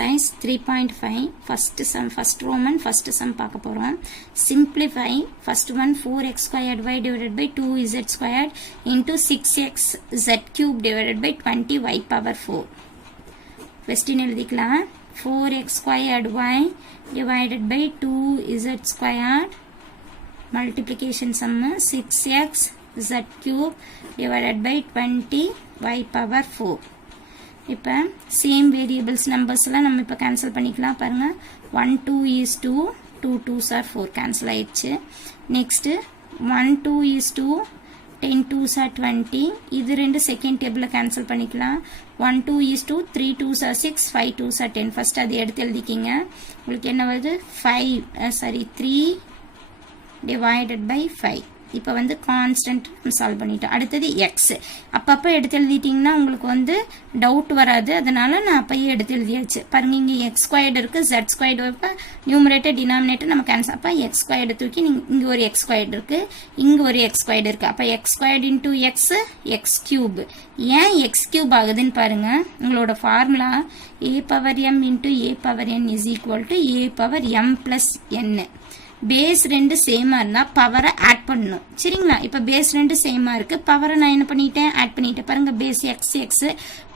exercise 3.5 first Roman first sum பார்க்க போறோம். Simplify first one 4x squared y divided by 2z squared into 6x z cube divided by 20y power 4. Question எழுதிக்கலாம். 4x squared y divided by 2z squared multiplication sum 6x z cube divided by 20y power 4. இப்போ same variables நம்பர்ஸ்லாம் நம்ம இப்போ cancel பண்ணிக்கலாம். பாருங்க 1 2 is 2 2 2s are 4 cancel ஆயிடுச்சு. Next 1 2 is 2 10 2s are 20. இது ரெண்டு second டேபிளில் கேன்சல் பண்ணிக்கலாம். 1 2 is 2 3 2s are 6 5 2s are 10. First அது எடுத்து எழுதிக்கிங்க. உங்களுக்கு என்ன வருது 3 divided by 5. இப்போ வந்து கான்ஸ்டன்ட் சால்வ் பண்ணிட்டோம். அடுத்தது எக்ஸ் அப்பப்போ எடுத்து எழுதிட்டிங்கன்னா உங்களுக்கு வந்து டவுட் வராது. அதனால நான் அப்பயே எடுத்து எழுதியாச்சு. பாருங்க இங்கே எக்ஸ் ஸ்கொயர்டு இருக்குது, ஜெட் ஸ்கொயர்டு இப்போ நியூமரேட்டர் டினாமினேட்டர் நம்ம கேன்சல். அப்போ எக்ஸ் ஸ்கொயர்டு தூக்கி இங்கே ஒரு எக்ஸ் ஸ்கொயர்டு இருக்குது, இங்கே ஒரு எக்ஸ் ஸ்கொயர்டு இருக்குது. அப்போ x squared into x x cube. ஏன் எக்ஸ் கியூப் ஆகுதுன்னு பாருங்க. உங்களோட formula a power m into a power n is equal to a power m plus n. Base ரெண்டு சேமா இருந்தா பவரை ஆட் பண்ணணும். சரிங்களா? இப்ப பேஸ் ரெண்டு சேமா இருக்கு, பவரை நான் என்ன பண்ணிட்டேன் ஆட் பண்ணிட்டேன். பாருங்க base x x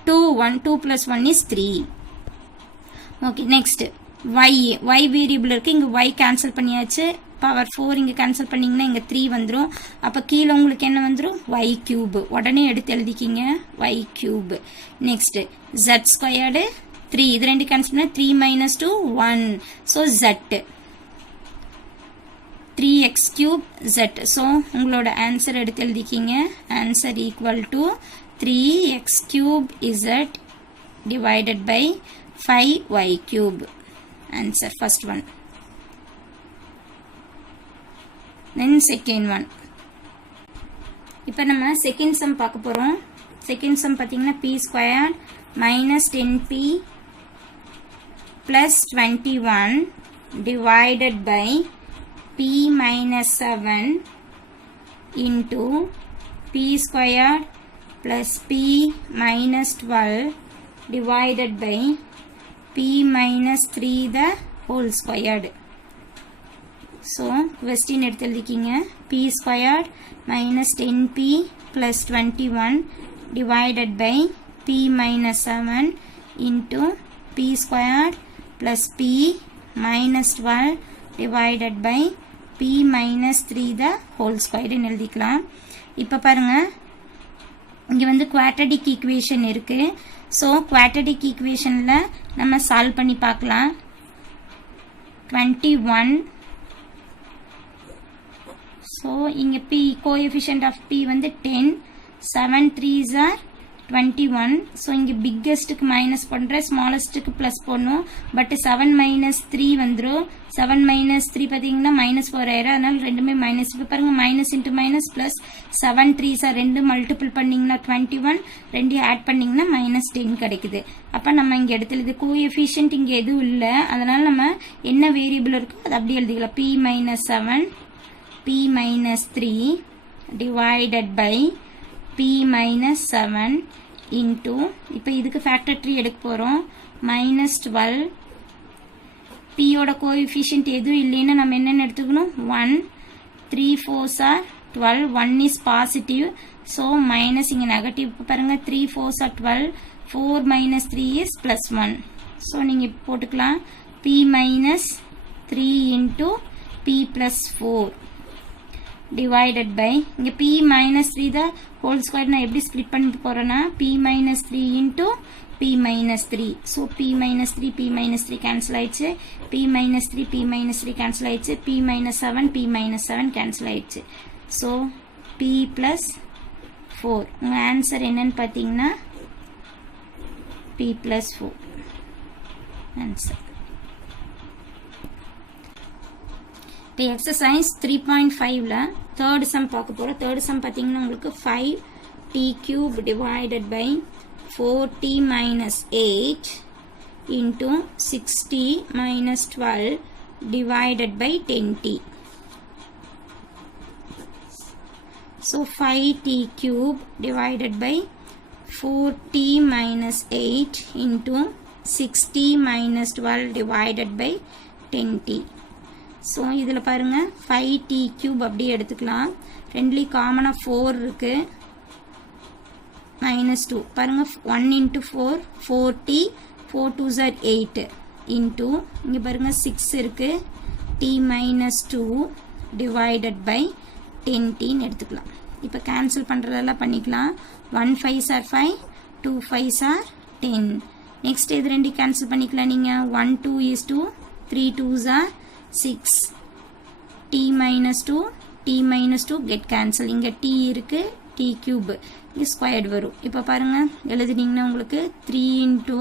2 1 2 plus 1 is 3. Okay next y variable இருக்கு, இங்க y கேன்சல் பண்ணியாச்சு. பவர் 4 இங்க கேன்சல் பண்ணீங்கன்னா இங்க 3 வந்துடும். அப்ப கீழே உங்களுக்கு என்ன வந்துடும் y கியூப். உடனே எடுத்து எழுதிக்கிங்க y cube. Next z squared 3 இது ரெண்டு கேன்சல் பண்ணா 3 minus 2 1. So z 3x cube z. So உங்களோட ஆன்சர் எடுத்து எழுதிக்கிங்க. Answer equal to 3x cube z divided by 5y cube. ஆன்சர் first one. Then second one. இப்போ நம்ம செகண்ட் சம் பார்க்க போகிறோம். செகண்ட் சம் பார்த்தீங்கன்னா p square minus 10p plus 21 divided by p minus 7 into p squared plus p minus 12 divided by p minus 3 the whole squared. So question எடுத்து எழுதிக்கிங்க. p squared minus 10p plus 21 divided by p minus 7 into p squared plus p minus 12 divided by p minus 3 the whole square ன்னு எழுதிக்கலாம். இப்போ பாருங்க இங்கே வந்து quadratic equation இருக்கு. So quadratic ஈக்குவேஷனில் நம்ம சால்வ் பண்ணி பார்க்கலாம். 21. ஸோ இங்கே p கோஎஃபிஷியன்ட் ஆஃப் p வந்து 10. 7 3s are 21. ஸோ இங்கே பிக்கஸ்ட்டுக்கு மைனஸ் பண்ணுறேன், ஸ்மாலஸ்ட்டுக்கு ப்ளஸ் பண்ணும். பட் 7 minus 3 வந்துடும். 7 minus 3 பார்த்தீங்கன்னா -4 ஆயிரம். அதனால ரெண்டுமே மைனஸ். இப்போ பாருங்க minus into minus plus 7 3s ரெண்டு மல்டிபிள் பண்ணிங்கன்னா 21, ரெண்டையும் ஆட் பண்ணிங்கன்னா -10 கிடைக்குது. அப்போ நம்ம இங்கே எடுத்துலது கோஎஃபிஷியன்ட் இங்கே எதுவும் இல்லை. அதனால நம்ம என்ன வேரியபிள் இருக்கோ அது அப்படியே எழுதிக்கலாம். p minus 7 p minus 3 divided by p minus 7 into இப்போ இதுக்கு ஃபேக்டர் 3 எடுக்க போகிறோம். -12 p ஓட கோஎஃபிஷியன்ட் எதுவும் இல்லைன்னா நம்ம என்னென்னு எடுத்துக்கணும் 1 3 4s are 12 1 is positive. So minus இங்கே நெகட்டிவ். பாருங்க 3 4s are 12 4 minus 3 is plus 1. So நீங்கள் போட்டுக்கலாம் p minus 3 into p plus 4 divided by இங்கே p minus 3 the whole square நான் எப்படி ஸ்ப்ளிட் பண்ண போகிறேன்னா p minus 3 into p minus 3. So p minus 3 p minus 3 cancel ஆயிடுச்சு. p minus 3 p minus 3 cancel ஆயிடுச்சு. p minus 7 p minus 7 கேன்சல் ஆயிடுச்சு. So p plus 4. உங்கள் ஆன்சர் என்னன்னு பார்த்தீங்கன்னா p plus 4 ஆன்சர். இப்போ எக்ஸசைஸ் 3.5ல தேர்ட் சம் பார்க்க போகிறோம். தேர்ட் சம் பார்த்தீங்கன்னா உங்களுக்கு 5t cube divided by 4t minus 8 into 6t minus 12 divided by 10t. So 5t cube divided by 4t minus 8 into 6t minus 12 divided by 10t. So இதில் பாருங்கள் 5t cube அப்படியே எடுத்துக்கலாம். ரெண்டுலேயும் காமனாக 4 இருக்குது. -2 பாருங்கள் 1 into 4 4t 4 2s are 8 into இங்கே பாருங்கள் 6 இருக்குது t minus 2 divided by 10t எடுத்துக்கலாம். இப்போ கேன்சல் பண்ணுறதெல்லாம் பண்ணிக்கலாம். 1 5s are 5 2 5s are 10. Next இது ரெண்டு கேன்சல் பண்ணிக்கலாம். நீங்கள் 1 2 is 2 3 2s are 6 t minus 2 get cancel. இங்கே t இருக்கு t cube இங்கே ஸ்கொயர்டு வரும். இப்போ பாருங்கள் எழுதுனீங்கன்னா உங்களுக்கு 3 into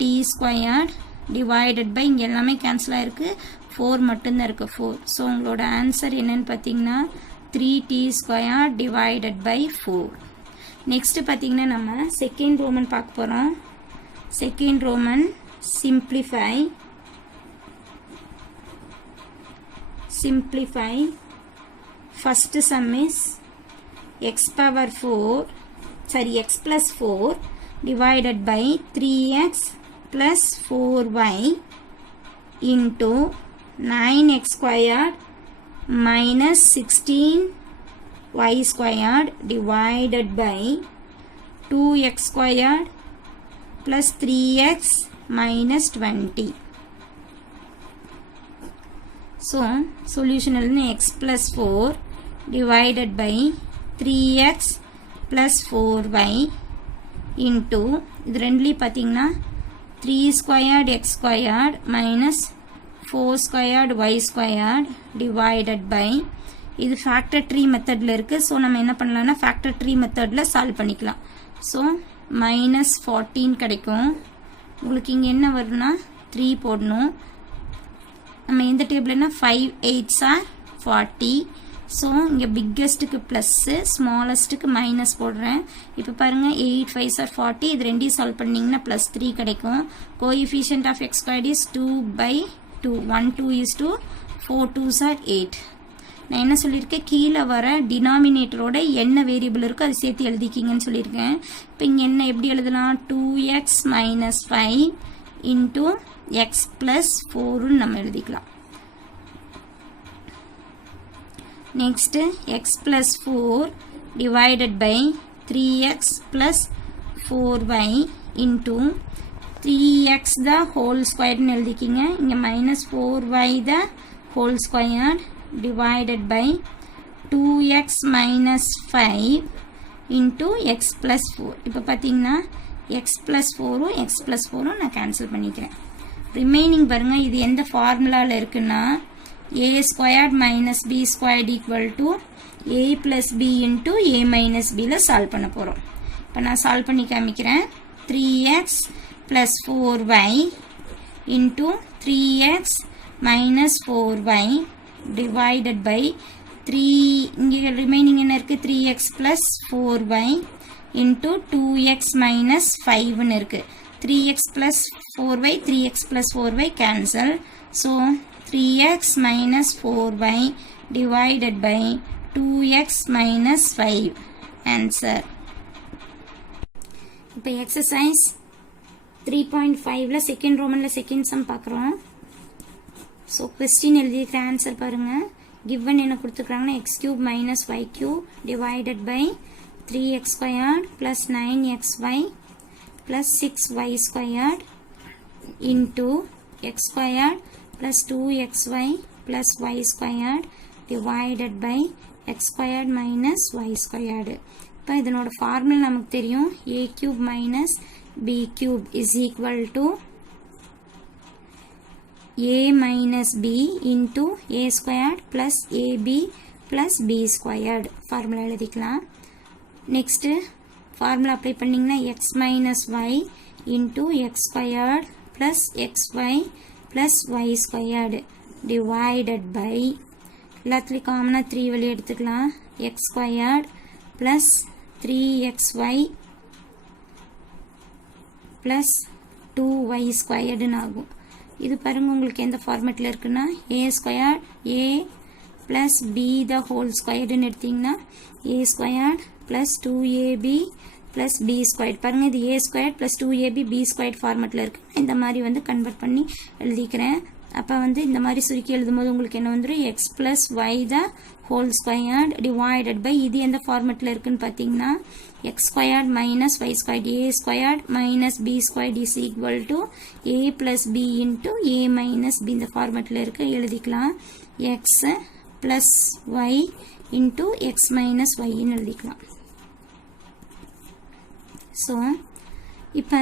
t squared divided by இங்கே எல்லாமே கேன்சல் ஆயிருக்கு 4 மட்டும்தான் இருக்குது 4. ஸோ உங்களோட ஆன்சர் என்னன்னு பார்த்தீங்கன்னா 3t squared divided by 4. Next பார்த்தீங்கன்னா நம்ம செகண்ட் ரோமன் பார்க்க போகிறோம். Second Roman simplify. First sum is x plus 4 divided by 3x plus 4y into 9x squared minus 16y squared divided by 2x squared plus 3x minus 20. So solution is x plus 4 divided by 3x plus 4y into இது ரெண்டுலேயும் பார்த்தீங்கன்னா 3 squared x squared minus 4 squared y squared divided by இது factor tree மெத்தடில் இருக்குது. So நம்ம என்ன பண்ணலாம்னா factor tree மெத்தடில் சால்வ் பண்ணிக்கலாம். ஸோ minus 14 கிடைக்கும். உங்களுக்கு இங்கே என்ன வரும்னா 3 போடணும். நம்ம எந்த டேபிள்னா 5 8s are 40. ஸோ இங்கே பிக்கெஸ்ட்டுக்கு ப்ளஸ்ஸு ஸ்மாலஸ்ட்டுக்கு மைனஸ் போடுறேன். இப்போ பாருங்கள் 8 5s are 40. இது ரெண்டையும் சால்வ் பண்ணிங்கன்னா +3 கிடைக்கும். Coefficient of x squared is 2/2 1 2 is 2 4 2s are 8. நான் என்ன சொல்லியிருக்கேன் கீழே வர டினாமினேட்டரோட என்ன வேரியபிள் இருக்கோ அதை சேர்த்து எழுதிக்கிங்கன்னு சொல்லியிருக்கேன். இப்போ இங்கே என்ன எப்படி எழுதலாம் 2x minus 5 into x plus 4 நம்ம எழுதிக்கலாம். next x plus 4 divided by 3x plus 4y into 3x the whole squared னு எழுதிக்கிங்க. இங்கே minus 4y the whole squared divided by 2x minus 5 into x plus 4. இப்போ பார்த்தீங்கன்னா x plus 4 x plus 4 நான் cancel பண்ணிக்கிறேன். Remaining பாருங்க இது எந்த ஃபார்முலாவில் இருக்குன்னா a squared minus b squared equal to a plus b into a minus bல சால்வ் பண்ண போகிறோம். இப்போ நான் சால்வ் பண்ணி காமிக்கிறேன். 3x plus 4y into 3x minus 4y divided by 3 இங்கே ரிமைனிங் என்ன இருக்குது 3x plus 4y into 2x minus 5ன்னு இருக்குது. 3x plus 4y 3x plus 4y cancel. So 3x minus 4y divided by 2x minus 5 answer. இப்போ exercise 3.5ல second ரோமன்ல second sum பார்க்குறோம். So question எழுதியிருக்கிற answer பாருங்கள். given என்ன கொடுத்துருக்காங்கன்னா x cube minus y cube divided by 3x squared plus 9xy plus 6y squared into x squared plus 2xy plus y squared divided by x squared minus y squared. இப்போ இதனோட formula நமக்கு தெரியும் a cube minus b cube is equal to a minus b into a squared plus ab plus b squared formula எழுதிக்கலாம். Next formula apply பண்ணிங்கன்னா x minus y into x squared plus xy plus y squared divided by எல்லாத்துலேயும் காமனாக 3 வெளியே எடுத்துக்கலாம். x squared plus 3xy plus 2y squared ஆகும். இது பாருங்க உங்களுக்கு எந்த ஃபார்மேட்டில் இருக்குன்னா a squared a plus b the whole squared எடுத்தீங்கன்னா a squared plus 2ab plus b squared. பாருங்க இது a squared plus 2ab b squared ஃபார்மட்ல இருக்கு. இந்த மாதிரி வந்து கன்வர்ட் பண்ணி எழுதிக்கிறேன். அப்ப வந்து இந்த மாதிரி சுருக்கி எழுதும்போது உங்களுக்கு என்ன வந்துரும் x plus y the whole squared divided by இது எந்த ஃபார்மட்ல இருக்குன்னு பாத்தீங்கன்னா x squared minus y squared a squared minus b squared is equal to a plus b into a minus b இந்த ஃபார்மட்ல இருக்கு. எழுதிக்கலாம் x plus y into x minus y ன்னு எழுதிக்கலாம். So இப்ப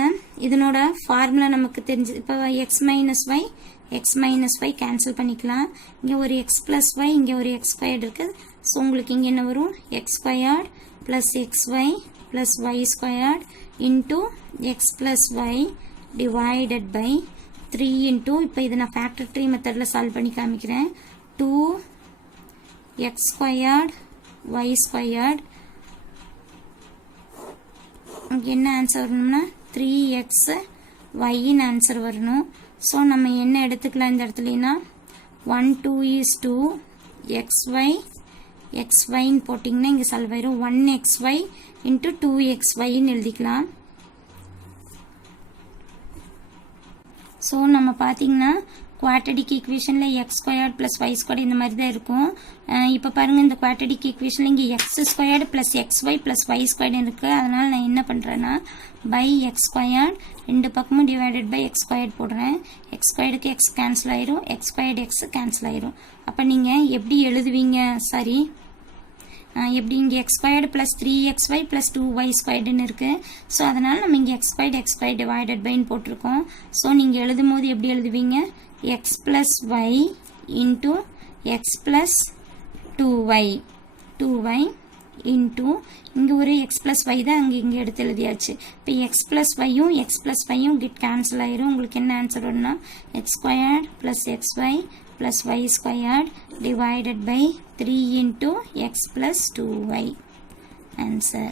இதனோட ஃபார்முலா நமக்கு தெரிஞ்சு இப்ப x minus y cancel பண்ணிக்கலாம். இங்க ஒரு x plus y இங்க ஒரு x squared இருக்கு. So உங்களுக்கு இங்க என்ன வரும் x squared plus xy plus y squared into x plus y divided by 3 into இப்ப இதை நான் factor tree மெத்தட்ல சால்வ் பண்ணி காமிக்கிறேன். 2 x squared y squared இங்க என்ன ஆன்சர் வரணும்னா 3x y இன் ஆன்சர் வரணும். ஸோ நம்ம என்ன எடுத்துக்கலாம் இந்த இடத்துலனா 1 2 is 2 xy ன்னு போட்டிங்கன்னா இங்கே சால்வ் ஆயிரும் 1xy into 2xy ன்னு எழுதிக்கலாம். ஸோ நம்ம பார்த்தீங்கன்னா குவாட்ரடிக் ஈக்குவேஷன்ல x squared plus y squared இந்த மாதிரி தான் இருக்கும். இப்போ பாருங்க இந்த குவாட்ரடிக் ஈக்குவேஷன்ல இங்கே x squared plus xy plus y squared இருக்கு. அதனால நான் என்ன பண்றேன்னா பை x ஸ்கொயர்ட் ரெண்டு பக்கமும் டிவைடட் பை x ஸ்கொயர்ட் போடுறேன். x ஸ்கொயர்டுக்கு x கேன்சல் ஆயிரும், x ஸ்கொயர்ட் x கேன்சல் ஆயிரும். அப்ப நீங்க எப்படி எழுதுவீங்க? சரி எப்படி இங்க x squared plus 3xy plus 2y ஸ்கொயர்ட்னு இருக்கு. ஸோ அதனால நம்ம இங்க x ஸ்கொயர்ட் டிவைடட் பைன்னு போட்டிருக்கோம். ஸோ நீங்க எழுதும் போது எப்படி எழுதுவீங்க? x plus y into x plus 2y into இங்க ஒரு x plus y தான் இங்க எடுத்து எழுதியாச்சு. இப்போ x plus y get cancel ஆயிரும். உங்களுக்கு என்ன ஆன்சர் வரும்னா x squared plus xy plus y squared divided by 3 into x plus 2y. Answer.